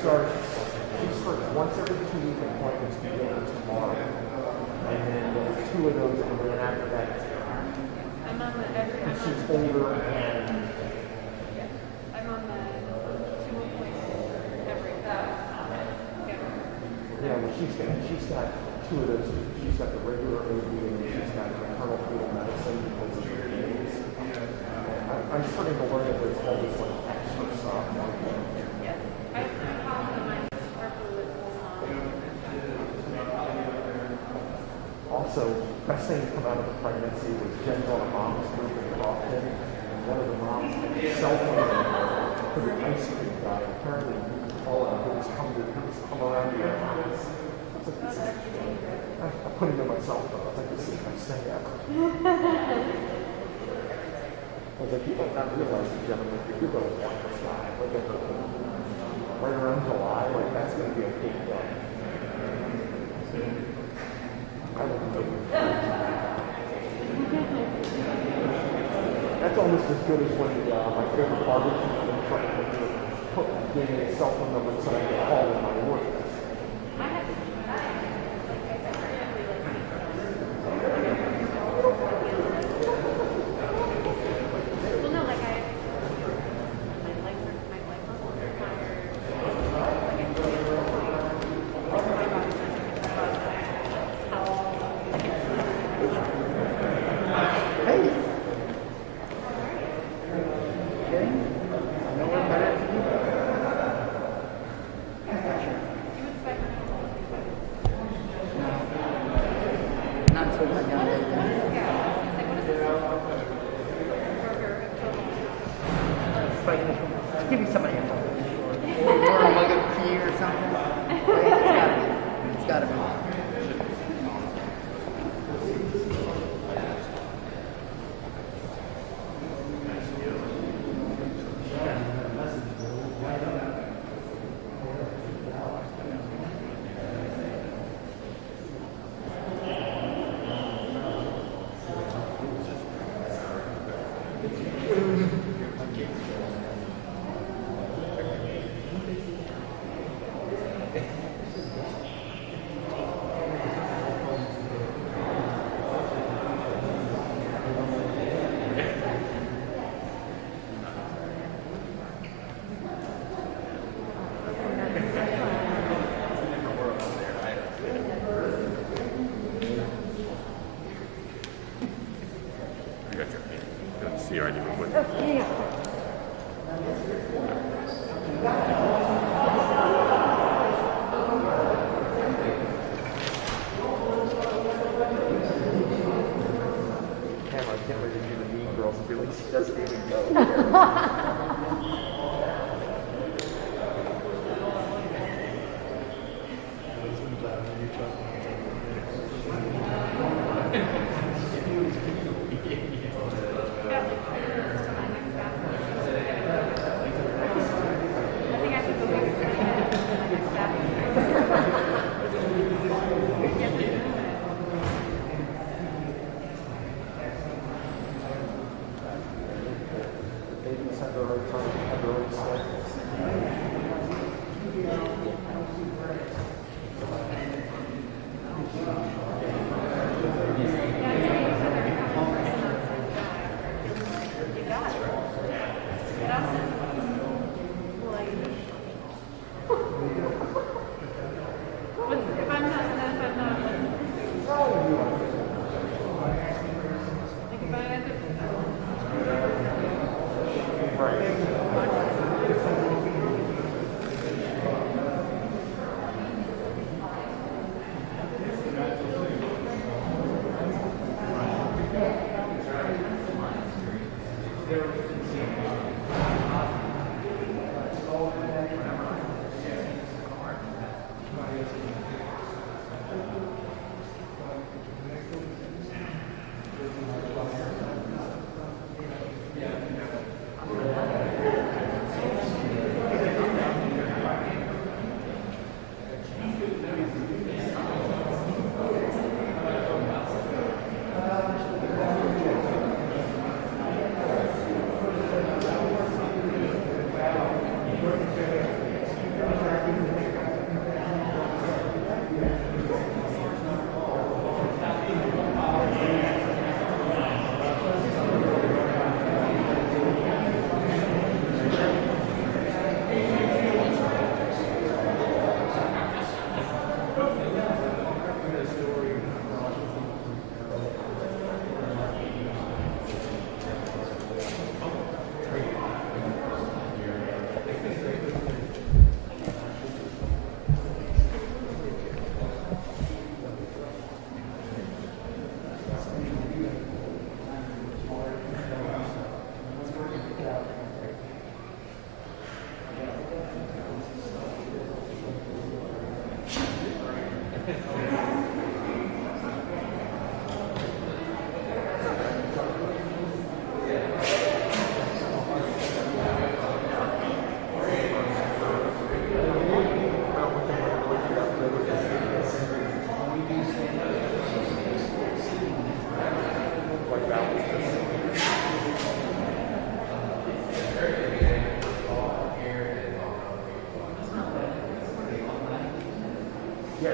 starts once every 2 week appointments beginning tomorrow. And then there's 2 of those, and then after that, she's older and I'm on the 2 appointments every yeah, well, she's got 2 of those. She's got the regular OB and she's got maternal fetal medicine because of her age. I'm starting to learn that there's all this like extra stuff. Yes, I found that mine is purple with Also, best thing to come out of the pregnancy was Jen's on a mom's group in Crofton, and one of the moms had a cell phone for the ice cream guy. Apparently, you can call him, he'll just come around to your house. I put it in my cell phone. I was like, this is the best thing ever. I was like, you might not realize it, gentlemen, if you're going to want this guy, like, right around July, like, that's going to be a big day. I won't be able to. That's almost as good as when my favorite barbecue in front of me gave me a cell phone number so I could call in my work. Give me somebody a phone. Or like a key or something. Right? It's gotta be. See already recording. Okay. Camera, I can't wait to do the Mean Girls and be like, she doesn't even know.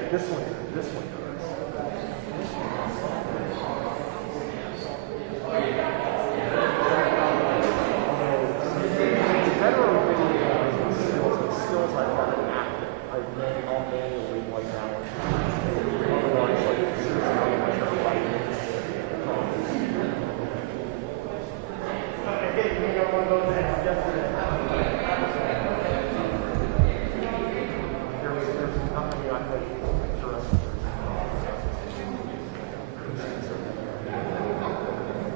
This one does. Skills I have active. I ran all manually like now. Otherwise, like seriously, I try to fight it. There's a company I had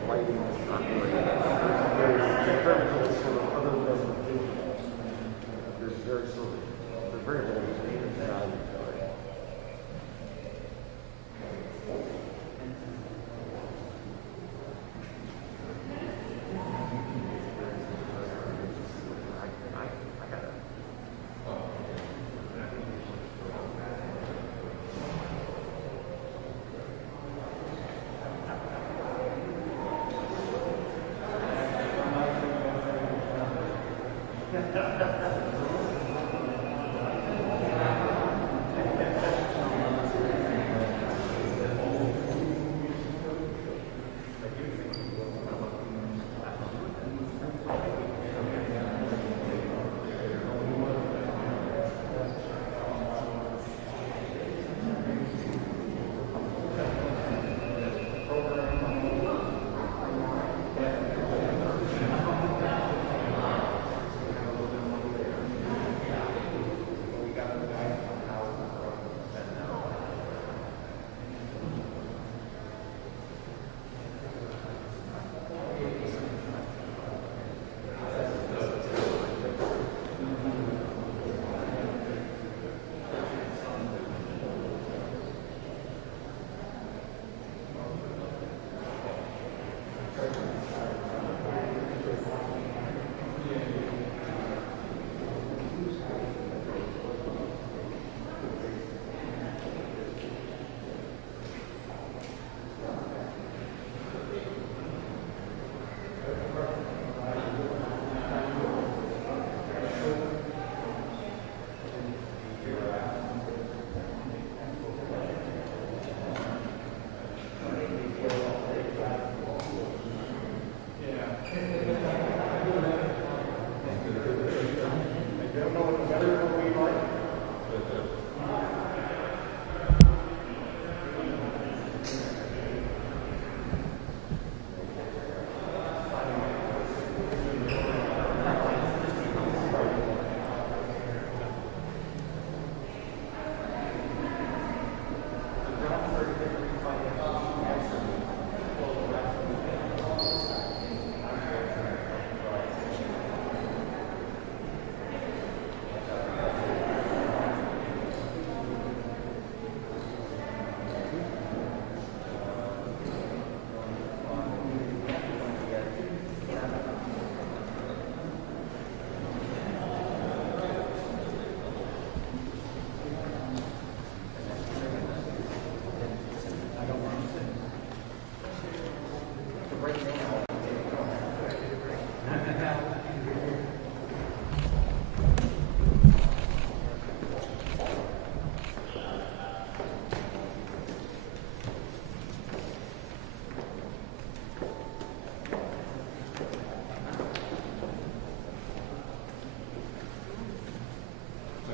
lighting is not great. There's very little sort of other than the visual. There's very sort of, there's very little value to it. I got it.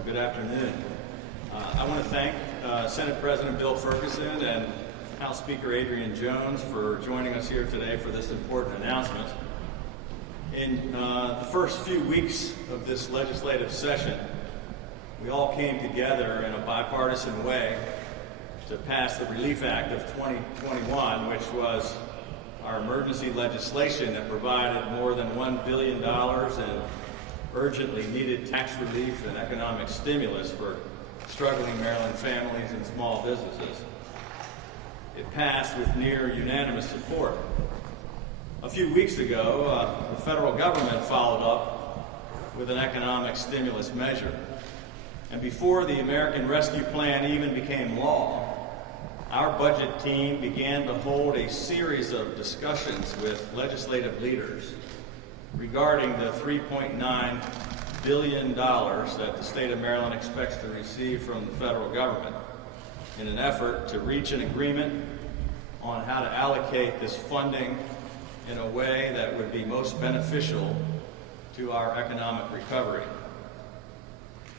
Good afternoon. I want to thank Senate President Bill Ferguson and House Speaker Adrian Jones for joining us here today for this important announcement. In the first few weeks of this legislative session, we all came together in a bipartisan way to pass the Relief Act of 2021, which was our emergency legislation that provided more than $1 billion in urgently needed tax relief and economic stimulus for struggling Maryland families and small businesses. It passed with near unanimous support. A few weeks ago, the federal government followed up with an economic stimulus measure. And before the American Rescue Plan even became law, our budget team began to hold a series of discussions with legislative leaders regarding the $3.9 billion that the state of Maryland expects to receive from the federal government. in an effort to reach an agreement on how to allocate this funding in a way that would be most beneficial to our economic recovery.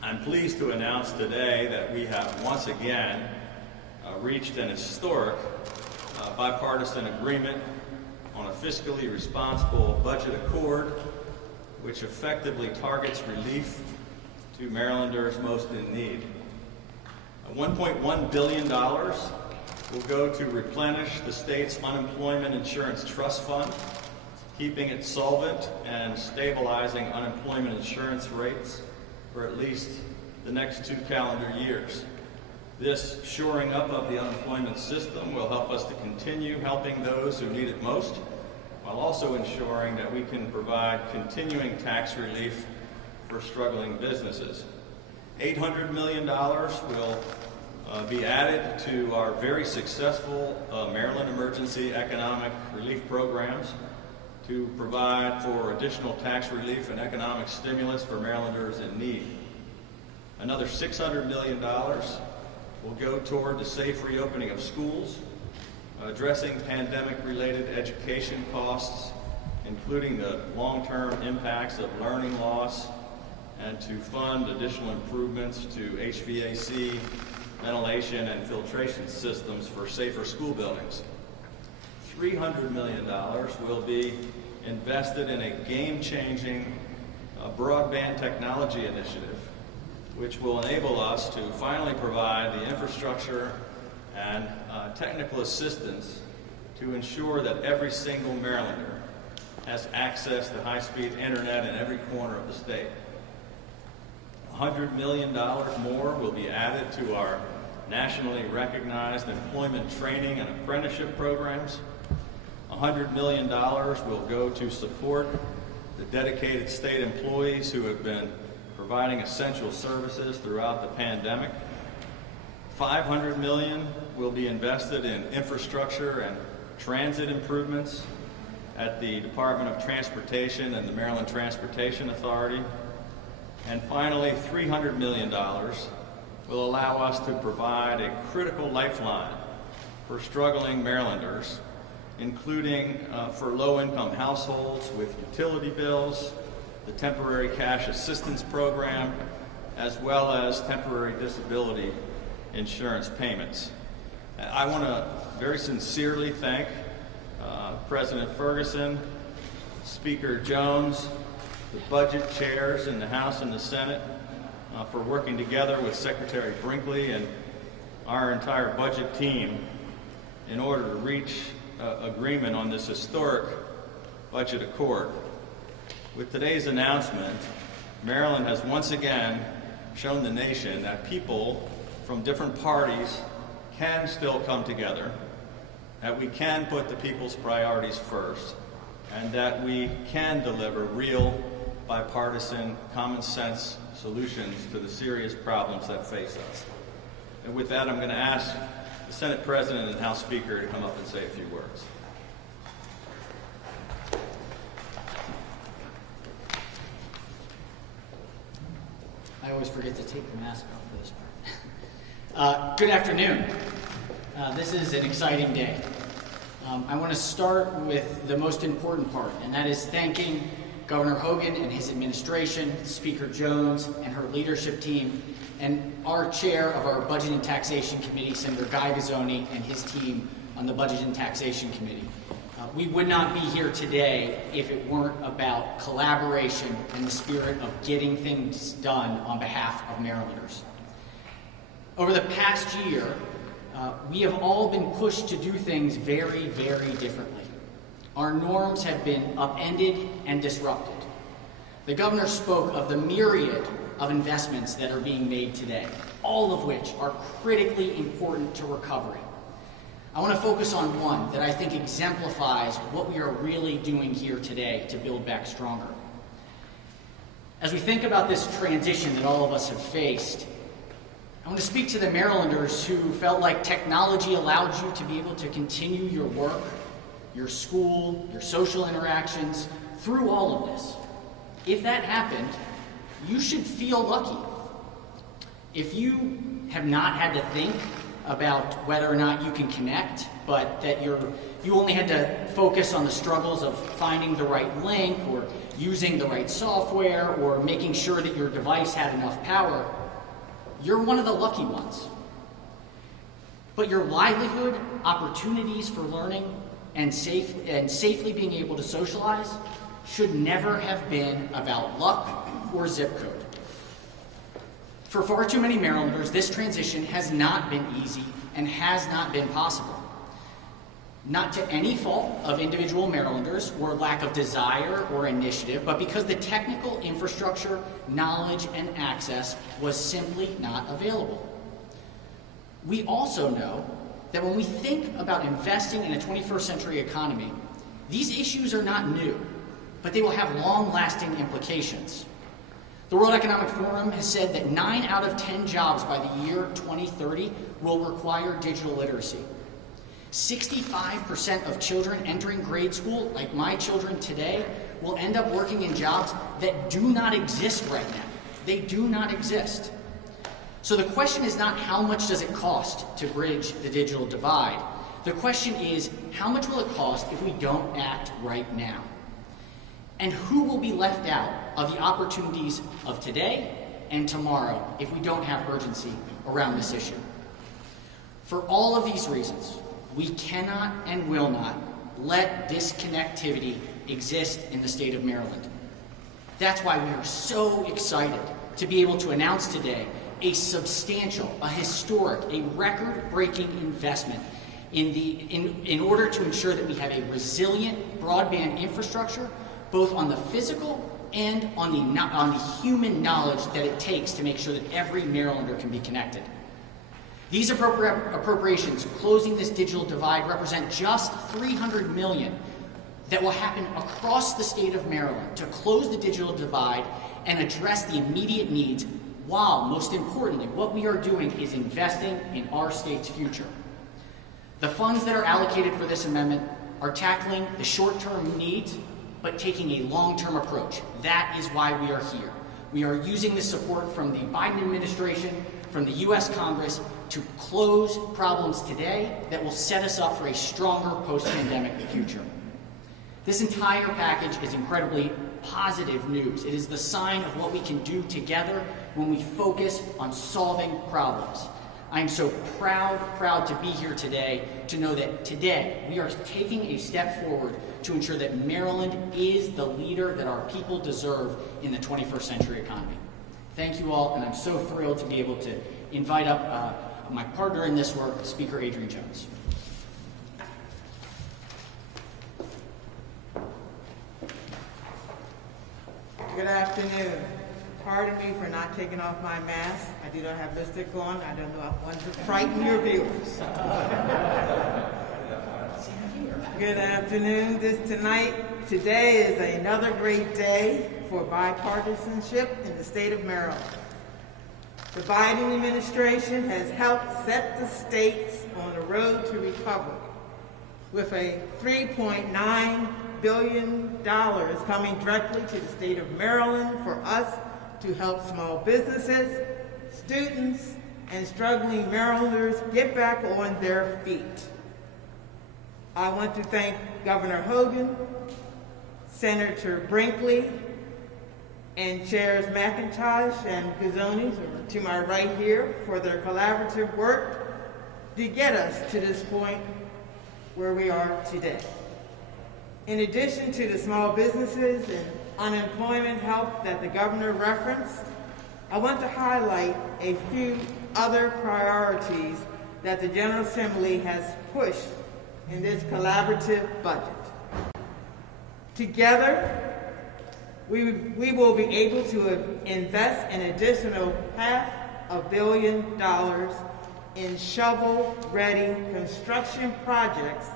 I'm pleased to announce today that we have once again reached an historic bipartisan agreement on a fiscally responsible budget accord which effectively targets relief to Marylanders most in need. $1.1 billion will go to replenish the state's unemployment insurance trust fund, keeping it solvent and stabilizing unemployment insurance rates for at least the next 2 calendar years. This shoring up of the unemployment system will help us to continue helping those who need it most, while also ensuring that we can provide continuing tax relief for struggling businesses. $800 million will be added to our very successful Maryland Emergency Economic Relief Programs to provide for additional tax relief and economic stimulus for Marylanders in need. Another $600 million will go toward the safe reopening of schools, addressing pandemic-related education costs, including the long-term impacts of learning loss, and to fund additional improvements to HVAC, ventilation, and filtration systems for safer school buildings. $300 million will be invested in a game-changing broadband technology initiative, which will enable us to finally provide the infrastructure and technical assistance to ensure that every single Marylander has access to high-speed internet in every corner of the state. $100 million more will be added to our nationally recognized employment training and apprenticeship programs. $100 million will go to support the dedicated state employees who have been providing essential services throughout the pandemic. $500 million will be invested in infrastructure and transit improvements at the Department of Transportation and the Maryland Transportation Authority. And finally, $300 million will allow us to provide a critical lifeline for struggling Marylanders, including for low-income households with utility bills, the Temporary Cash Assistance Program, as well as temporary disability insurance payments. I want to very sincerely thank President Ferguson, Speaker Jones, the budget chairs in the House and the Senate for working together with Secretary Brinkley and our entire budget team in order to reach agreement on this historic budget accord. With today's announcement, Maryland has once again shown the nation that people from different parties can still come together, that we can put the people's priorities first, and that we can deliver real, bipartisan, common sense solutions to the serious problems that face us. And with that, I'm going to ask the Senate President and House Speaker to come up and say a few words. I always forget to take the mask off for this part. Good afternoon. This is an exciting day. I want to start with the most important part, and that is thanking Governor Hogan and his administration, Speaker Jones and her leadership team, and our chair of our Budget and Taxation Committee, Senator Guy Gazzoni, and his team on the Budget and Taxation Committee. We would not be here today if it weren't about collaboration and the spirit of getting things done on behalf of Marylanders. Over the past year, we have all been pushed to do things very, very differently. Our norms have been upended and disrupted. The governor spoke of the myriad of investments that are being made today, all of which are critically important to recovery. I want to focus on one that I think exemplifies what we are really doing here today to build back stronger. As we think about this transition that all of us have faced, I want to speak to the Marylanders who felt like technology allowed you to be able to continue your work, your school, your social interactions through all of this. If that happened, you should feel lucky. If you have not had to think about whether or not you can connect, but that you only had to focus on the struggles of finding the right link or using the right software or making sure that your device had enough power, you're one of the lucky ones. But your livelihood, opportunities for learning, and safely being able to socialize should never have been about luck or zip code. For far too many Marylanders, this transition has not been easy and has not been possible. Not to any fault of individual Marylanders or lack of desire or initiative, but because the technical infrastructure, knowledge, and access was simply not available. We also know that when we think about investing in a 21st century economy, these issues are not new, but they will have long-lasting implications. The World Economic Forum has said that 9 out of 10 jobs by the year 2030 will require digital literacy. 65% of children entering grade school, like my children today, will end up working in jobs that do not exist right now. They do not exist. So the question is not how much does it cost to bridge the digital divide. The question is how much will it cost if we don't act right now? And who will be left out of the opportunities of today and tomorrow if we don't have urgency around this issue? For all of these reasons, we cannot and will not let disconnectivity exist in the state of Maryland. That's why we are so excited to be able to announce today a substantial, a historic, a record-breaking investment in order to ensure that we have a resilient broadband infrastructure, both on the physical and on the human knowledge that it takes to make sure that every Marylander can be connected. These appropriations closing this digital divide represent just $300 million that will happen across the state of Maryland to close the digital divide and address the immediate needs, while, most importantly, what we are doing is investing in our state's future. The funds that are allocated for this amendment are tackling the short-term needs, but taking a long-term approach. That is why we are here. We are using the support from the Biden administration, from the U.S. Congress, to close problems today that will set us up for a stronger post-pandemic future. This entire package is incredibly positive news. It is the sign of what we can do together when we focus on solving problems. I am so proud to be here today to know that today we are taking a step forward to ensure that Maryland is the leader that our people deserve in the 21st century economy. Thank you all, and I'm so thrilled to be able to invite up my partner in this work, Speaker Adrian Jones. Good afternoon. Pardon me for not taking off my mask. I do not have lipstick on. I don't know if I want to frighten your viewers. Good afternoon. Today is another great day for bipartisanship in the state of Maryland. The Biden administration has helped set the states on the road to recovery with a $3.9 billion coming directly to the state of Maryland for us to help small businesses, students, and struggling Marylanders get back on their feet. I want to thank Governor Hogan, Senator Brinkley, and Chairs McIntosh and Guzzonis, to my right here, for their collaborative work to get us to this point where we are today. In addition to the small businesses and unemployment help that the governor referenced, I want to highlight a few other priorities that the General Assembly has pushed in this collaborative budget. Together, we will be able to invest an additional $500 million in shovel-ready construction projects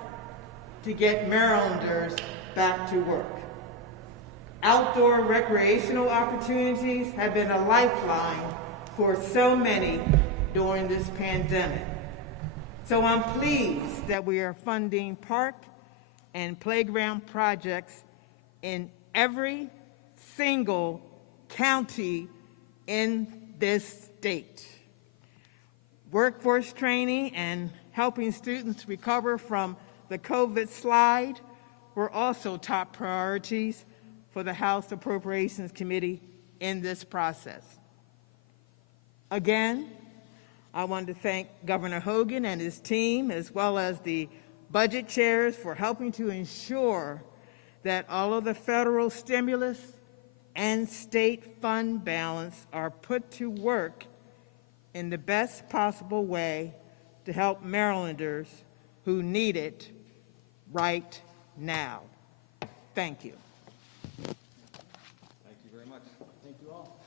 to get Marylanders back to work. Outdoor recreational opportunities have been a lifeline for so many during this pandemic. So I'm pleased that we are funding park and playground projects in every single county in this state. Workforce training and helping students recover from the COVID slide were also top priorities for the House Appropriations Committee in this process. Again, I want to thank Governor Hogan and his team, as well as the budget chairs, for helping to ensure that all of the federal stimulus and state fund balance are put to work in the best possible way to help Marylanders who need it right now. Thank you. Thank you very much. Thank you all.